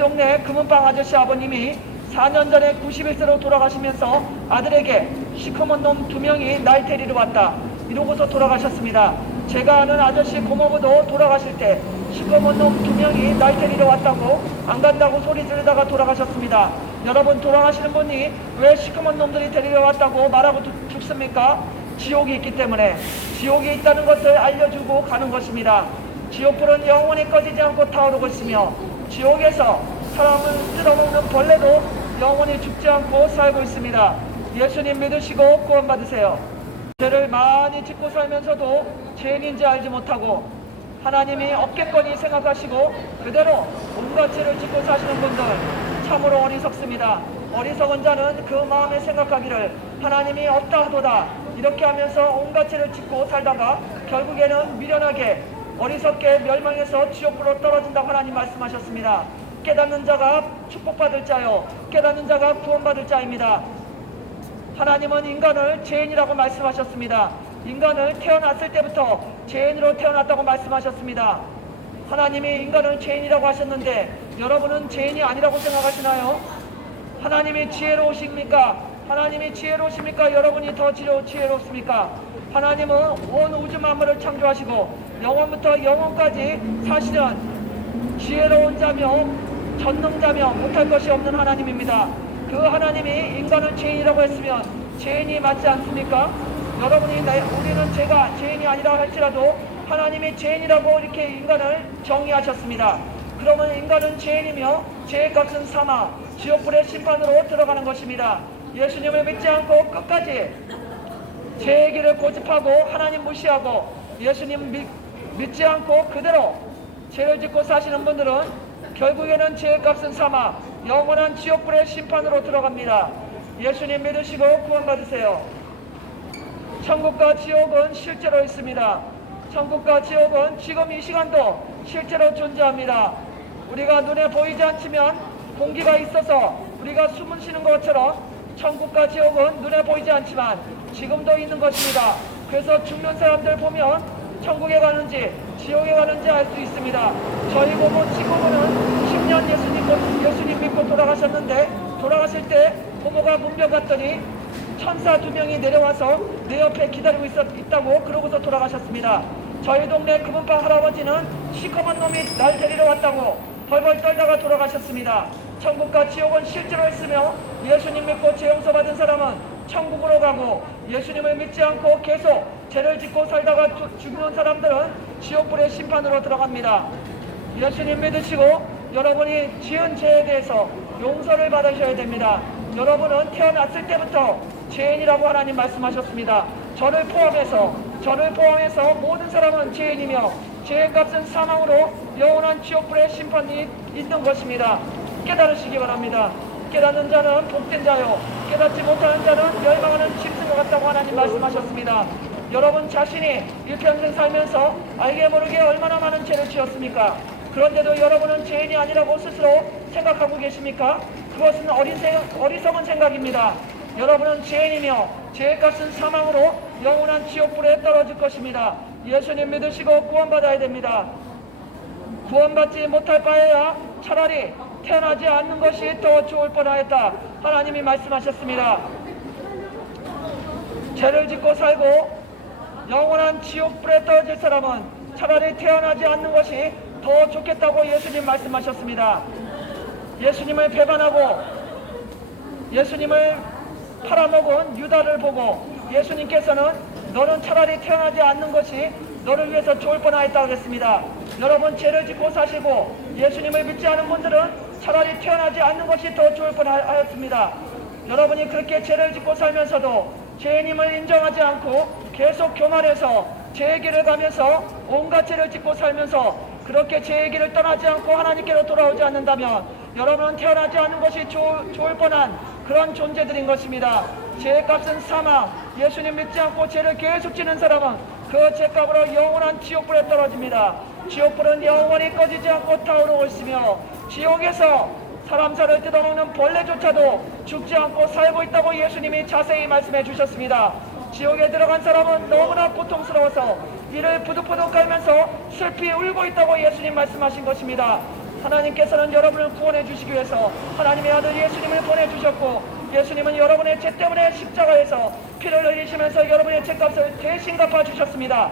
동네 금은방 아저씨 아버님이 4년 전에 91세로 돌아가시면서 아들에게 시커먼 놈 2명이 날 데리러 왔다 이러고서 돌아가셨습니다. 제가 아는 아저씨 고모부도 돌아가실 때 시커먼 놈 2명이 날 데리러 왔다고 안 간다고 소리 지르다가 돌아가셨습니다. 여러분, 돌아가시는 분이 왜 시커먼 놈들이 데리러 왔다고 말하고 죽습니까? 지옥이 있기 때문에. 지옥이 있다는 것을 알려주고 가는 것입니다. 지옥불은 영원히 꺼지지 않고 타오르고 있으며 지옥에서 사람을 뜯어먹는 벌레도 영원히 죽지 않고 살고 있습니다. 예수님 믿으시고 구원받으세요. 죄를 많이 짓고 살면서도 죄인인지 알지 못하고 하나님이 없겠거니 생각하시고 그대로 온갖 죄를 짓고 사시는 분들 참으로 어리석습니다. 어리석은 자는 그 마음에 생각하기를 하나님이 없다 하도다 이렇게 하면서 온갖 죄를 짓고 살다가 결국에는 미련하게 어리석게 멸망해서 지옥불로 떨어진다고 하나님 말씀하셨습니다. 깨닫는 자가 축복받을 자요 깨닫는 자가 구원받을 자입니다. 하나님은 인간을 죄인이라고 말씀하셨습니다. 인간을 태어났을 때부터 죄인으로 태어났다고 말씀하셨습니다. 하나님이 인간을 죄인이라고 하셨는데 여러분은 죄인이 아니라고 생각하시나요? 하나님이 지혜로우십니까? 하나님이 지혜로우십니까? 여러분이 더 지혜롭습니까? 하나님은 온 우주 만물을 창조하시고 영원부터 영원까지 사시는 지혜로운 자며 전능자며 못할 것이 없는 하나님입니다. 그 하나님이 인간을 죄인이라고 했으면 죄인이 맞지 않습니까? 여러분이 우리는 제가 죄인이 아니라 할지라도 하나님이 죄인이라고 이렇게 인간을 정의하셨습니다. 그러면 인간은 죄인이며 죄의 값은 사망, 지옥불의 심판으로 들어가는 것입니다. 예수님을 믿지 않고 끝까지 죄의 길을 고집하고 하나님 무시하고 예수님 믿지 않고 그대로 죄를 짓고 사시는 분들은 결국에는 죄의 값은 사망, 영원한 지옥불의 심판으로 들어갑니다. 예수님 믿으시고 구원받으세요. 천국과 지옥은 실제로 있습니다. 천국과 지옥은 지금 이 시간도 실제로 존재합니다. 우리가 눈에 보이지 않지만 공기가 있어서 우리가 숨을 쉬는 것처럼 천국과 지옥은 눈에 보이지 않지만 지금도 있는 것입니다. 그래서 죽는 사람들 보면 천국에 가는지 지옥에 가는지 알 수 있습니다. 저희 고모 친구분은 10년 예수님 믿고 돌아가셨는데 돌아가실 때 고모가 문병 갔더니 천사 2명이 내려와서 내 옆에 기다리고 있다고 그러고서 돌아가셨습니다. 저희 동네 금은방 할아버지는 시커먼 놈이 날 데리러 왔다고 벌벌 떨다가 돌아가셨습니다. 천국과 지옥은 실제로 있으며 예수님 믿고 죄 용서 받은 사람은 천국으로 가고 예수님을 믿지 않고 계속 죄를 짓고 살다가 죽는 사람들은 지옥불의 심판으로 들어갑니다. 예수님 믿으시고 여러분이 지은 죄에 대해서 용서를 받으셔야 됩니다. 여러분은 태어났을 때부터 죄인이라고 하나님 말씀하셨습니다. 저를 포함해서 모든 사람은 죄인이며 죄의 값은 사망으로 영원한 지옥불의 심판이 있는 것입니다. 깨달으시기 바랍니다. 깨닫는 자는 복된 자요 깨닫지 못하는 자는 멸망하는 짐승과 같다고 하나님 말씀하셨습니다. 여러분 자신이 일평생 살면서 알게 모르게 얼마나 많은 죄를 지었습니까? 그런데도 여러분은 죄인이 아니라고 스스로 생각하고 계십니까? 그것은 어리석은 생각입니다. 여러분은 죄인이며 죄의 값은 사망으로 영원한 지옥불에 떨어질 것입니다. 예수님 믿으시고 구원받아야 됩니다. 구원받지 못할 바에야 차라리 태어나지 않는 것이 더 좋을 뻔하였다. 하나님이 말씀하셨습니다. 죄를 짓고 살고 영원한 지옥불에 떨어질 사람은 차라리 태어나지 않는 것이 더 좋겠다고 예수님 말씀하셨습니다. 예수님을 배반하고 예수님을 팔아먹은 유다를 보고 예수님께서는 너는 차라리 태어나지 않는 것이 너를 위해서 좋을 뻔하였다고 그랬습니다. 여러분 죄를 짓고 사시고 예수님을 믿지 않은 분들은 차라리 태어나지 않는 것이 더 좋을 뻔하였습니다. 여러분이 그렇게 죄를 짓고 살면서도 죄인임을 인정하지 않고 계속 교만해서 죄의 길을 가면서 온갖 죄를 짓고 살면서 그렇게 죄의 길을 떠나지 않고 하나님께로 돌아오지 않는다면 여러분은 태어나지 않는 것이 좋을 뻔한 그런 존재들인 것입니다. 죄의 값은 사망, 예수님 믿지 않고 죄를 계속 지는 사람은 그 죄값으로 영원한 지옥불에 떨어집니다. 지옥불은 영원히 꺼지지 않고 타오르고 있으며 지옥에서 사람 살을 뜯어먹는 벌레조차도 죽지 않고 살고 있다고 예수님이 자세히 말씀해 주셨습니다. 지옥에 들어간 사람은 너무나 고통스러워서 이를 부득부득 깔면서 슬피 울고 있다고 예수님 말씀하신 것입니다. 하나님께서는 여러분을 구원해 주시기 위해서 하나님의 아들 예수님을 보내주셨고, 예수님은 여러분의 죄 때문에 십자가에서 피를 흘리시면서 여러분의 죄값을 대신 갚아주셨습니다.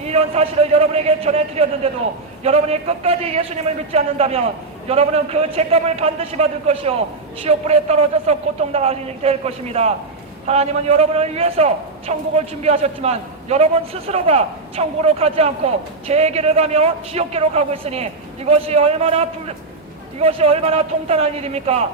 이런 사실을 여러분에게 전해드렸는데도 여러분이 끝까지 예수님을 믿지 않는다면 여러분은 그 죄값을 반드시 받을 것이요 지옥불에 떨어져서 고통당하게 될 것입니다. 하나님은 여러분을 위해서 천국을 준비하셨지만 여러분 스스로가 천국으로 가지 않고 죄의 길을 가며 지옥길로 가고 있으니 이것이 얼마나 통탄한 일입니까?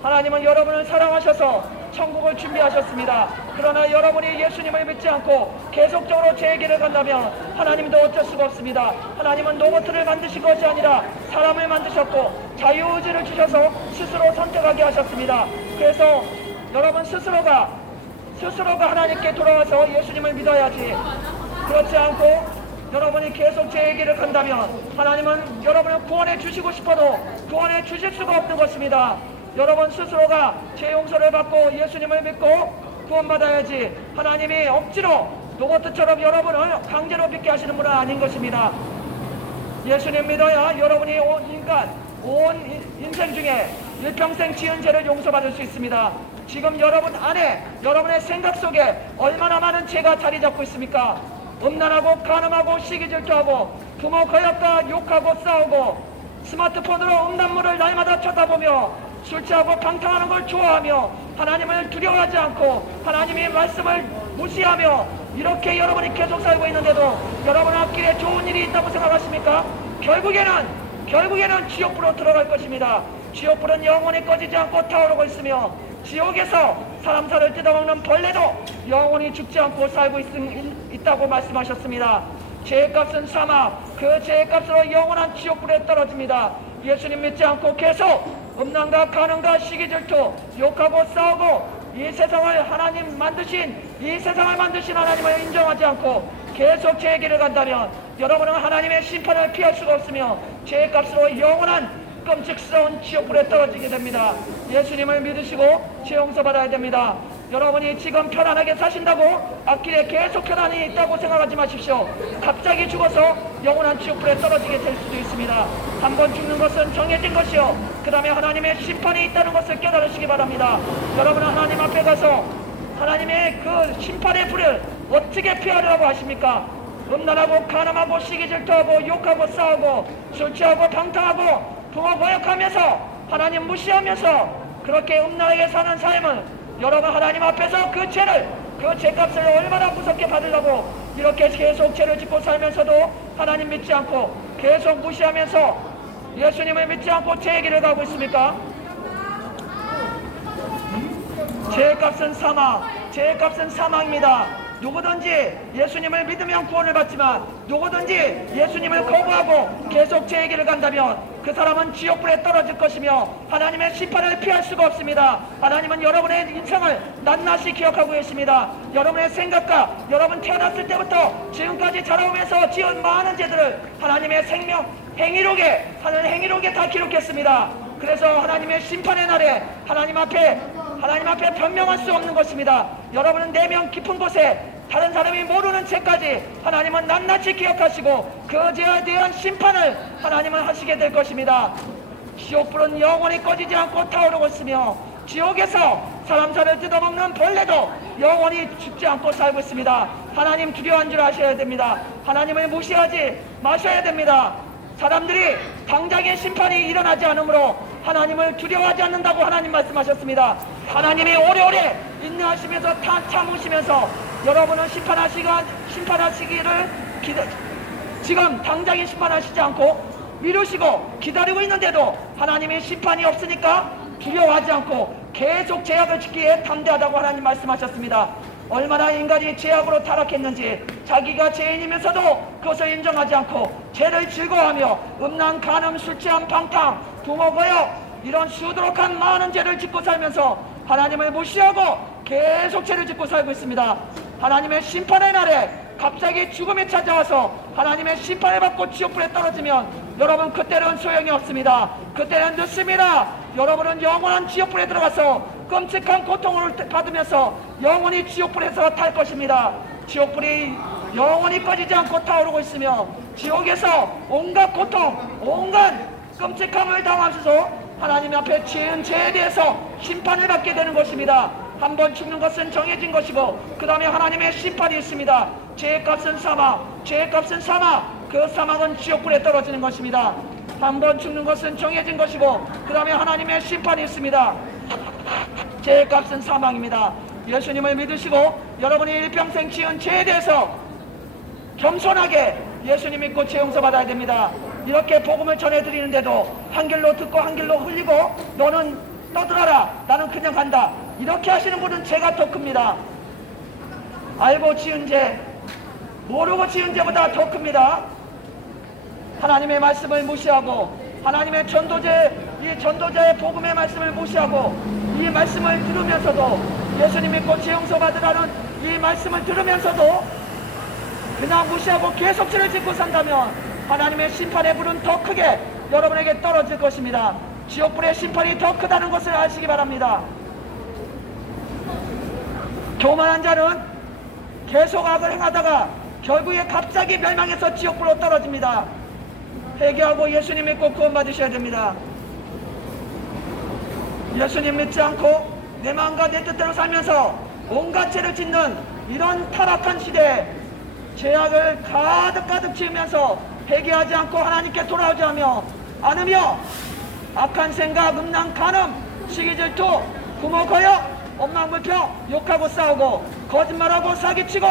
하나님은 여러분을 사랑하셔서 천국을 준비하셨습니다. 그러나 여러분이 예수님을 믿지 않고 계속적으로 죄의 길을 간다면 하나님도 어쩔 수가 없습니다. 하나님은 로봇을 만드신 것이 아니라 사람을 만드셨고 자유의지를 주셔서 스스로 선택하게 하셨습니다. 그래서 여러분 스스로가 하나님께 돌아와서 예수님을 믿어야지, 그렇지 않고 여러분이 계속 죄의 길을 간다면 하나님은 여러분을 구원해 주시고 싶어도 구원해 주실 수가 없는 것입니다. 여러분 스스로가 죄 용서를 받고 예수님을 믿고 구원받아야지, 하나님이 억지로 로봇처럼 여러분을 강제로 믿게 하시는 분은 아닌 것입니다. 예수님 믿어야 여러분이 온 인생 중에 일평생 지은 죄를 용서받을 수 있습니다. 지금 여러분 안에, 여러분의 생각 속에 얼마나 많은 죄가 자리 잡고 있습니까? 음란하고 간음하고 시기질투하고 부모 거역과 욕하고 싸우고 스마트폰으로 음란물을 날마다 쳐다보며 술 취하고 방탕하는 걸 좋아하며 하나님을 두려워하지 않고 하나님의 말씀을 무시하며 이렇게 여러분이 계속 살고 있는데도 여러분 앞길에 좋은 일이 있다고 생각하십니까? 결국에는 지옥불로 들어갈 것입니다. 지옥불은 영원히 꺼지지 않고 타오르고 있으며 지옥에서 사람 살을 뜯어먹는 벌레도 영원히 죽지 않고 살고 있다고 말씀하셨습니다. 죄값은 사막, 그 죄값으로 영원한 지옥불에 떨어집니다. 예수님 믿지 않고 계속 음란과 간음과 시기질투, 욕하고 싸우고 이 세상을 만드신 하나님을 인정하지 않고 계속 죄의 길을 간다면 여러분은 하나님의 심판을 피할 수가 없으며 죄값으로 영원한 끔찍스러운 지옥불에 떨어지게 됩니다. 예수님을 믿으시고 죄 용서받아야 됩니다. 여러분이 지금 편안하게 사신다고 앞길에 계속 편안히 있다고 생각하지 마십시오. 갑자기 죽어서 영원한 지옥불에 떨어지게 될 수도 있습니다. 한번 죽는 것은 정해진 것이요 그 다음에 하나님의 심판이 있다는 것을 깨달으시기 바랍니다. 여러분은 하나님 앞에 가서 하나님의 그 심판의 불을 어떻게 피하려고 하십니까? 음란하고 간음하고 시기질투하고 욕하고 싸우고 술 취하고 방탕하고 부모 거역하면서 하나님 무시하면서 그렇게 음란하게 사는 삶을 여러분 하나님 앞에서 그 죄값을 얼마나 무섭게 받으려고 이렇게 계속 죄를 짓고 살면서도 하나님 믿지 않고 계속 무시하면서 예수님을 믿지 않고 죄의 길을 가고 있습니까? 죄값은 사망입니다. 누구든지 예수님을 믿으면 구원을 받지만 누구든지 예수님을 거부하고 계속 죄의 길을 간다면 그 사람은 지옥불에 떨어질 것이며 하나님의 심판을 피할 수가 없습니다. 하나님은 여러분의 인생을 낱낱이 기억하고 계십니다. 여러분의 생각과 여러분 태어났을 때부터 지금까지 자라오면서 지은 많은 죄들을 하나님의 하늘 행위록에 다 기록했습니다. 그래서 하나님의 심판의 날에 하나님 앞에 변명할 수 없는 것입니다. 여러분은 내면 깊은 곳에 다른 사람이 모르는 죄까지 하나님은 낱낱이 기억하시고 그 죄에 대한 심판을 하나님은 하시게 될 것입니다. 지옥불은 영원히 꺼지지 않고 타오르고 있으며 지옥에서 사람 살을 뜯어먹는 벌레도 영원히 죽지 않고 살고 있습니다. 하나님 두려워한 줄 아셔야 됩니다. 하나님을 무시하지 마셔야 됩니다. 사람들이 당장의 심판이 일어나지 않으므로 하나님을 두려워하지 않는다고 하나님 말씀하셨습니다. 하나님이 오래오래 인내하시면서 참으시면서 여러분은 심판하시기를 지금 당장에 심판하시지 않고 미루시고 기다리고 있는데도 하나님의 심판이 없으니까 두려워하지 않고 계속 죄악을 짓기에 담대하다고 하나님 말씀하셨습니다. 얼마나 인간이 죄악으로 타락했는지 자기가 죄인이면서도 그것을 인정하지 않고 죄를 즐거워하며 음란, 간음, 술 취함, 방탕, 부모 거역 이런 수두룩한 많은 죄를 짓고 살면서 하나님을 무시하고 계속 죄를 짓고 살고 있습니다. 하나님의 심판의 날에 갑자기 죽음이 찾아와서 하나님의 심판을 받고 지옥불에 떨어지면 여러분 그때는 소용이 없습니다. 그때는 늦습니다. 여러분은 영원한 지옥불에 들어가서 끔찍한 고통을 받으면서 영원히 지옥불에서 탈 것입니다. 지옥불이 영원히 꺼지지 않고 타오르고 있으며 지옥에서 온갖 고통, 온갖 끔찍함을 당하셔서 하나님 앞에 지은 죄에 대해서 심판을 받게 되는 것입니다. 한 번 죽는 것은 정해진 것이고 그 다음에 하나님의 심판이 있습니다. 죄의 값은 사막, 죄의 값은 사막, 그 사막은 지옥불에 떨어지는 것입니다. 한 번 죽는 것은 정해진 것이고 그 다음에 하나님의 심판이 있습니다. 죄의 값은 사망입니다. 예수님을 믿으시고 여러분이 일평생 지은 죄에 대해서 겸손하게 예수님 믿고 죄 용서 받아야 됩니다. 이렇게 복음을 전해드리는데도 한 길로 듣고 한 길로 흘리고 너는 떠들어라, 나는 그냥 간다, 이렇게 하시는 분은 죄가 더 큽니다. 알고 지은 죄, 모르고 지은 죄보다 더 큽니다. 하나님의 말씀을 무시하고 하나님의 이 전도자의 복음의 말씀을 무시하고 이 말씀을 들으면서도 예수님 믿고 죄 용서 받으라는 이 말씀을 들으면서도 그냥 무시하고 계속 죄를 짓고 산다면 하나님의 심판의 불은 더 크게 여러분에게 떨어질 것입니다. 지옥불의 심판이 더 크다는 것을 아시기 바랍니다. 교만한 자는 계속 악을 행하다가 결국에 갑자기 멸망해서 지옥불로 떨어집니다. 회개하고 예수님 믿고 구원받으셔야 됩니다. 예수님 믿지 않고 내 마음과 내 뜻대로 살면서 온갖 죄를 짓는 이런 타락한 시대에 죄악을 가득 지으면서 회개하지 않고 하나님께 돌아오지 않으며 악한 생각, 음란, 간음, 시기, 질투, 부모 거역, 엄망불평, 욕하고 싸우고 거짓말하고 사기치고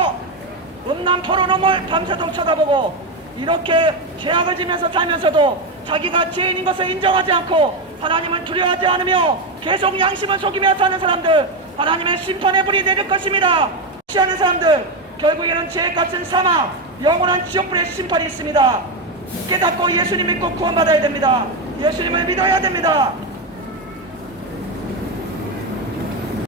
음란 포르노물 밤새도록 쳐다보고 이렇게 죄악을 지면서 살면서도 자기가 죄인인 것을 인정하지 않고 하나님을 두려워하지 않으며 계속 양심을 속이며 사는 사람들, 하나님의 심판의 불이 내릴 것입니다. 무시하는 사람들, 결국에는 죄의 값은 사망, 영원한 지옥불의 심판이 있습니다. 깨닫고 예수님 믿고 구원받아야 됩니다. 예수님을 믿어야 됩니다.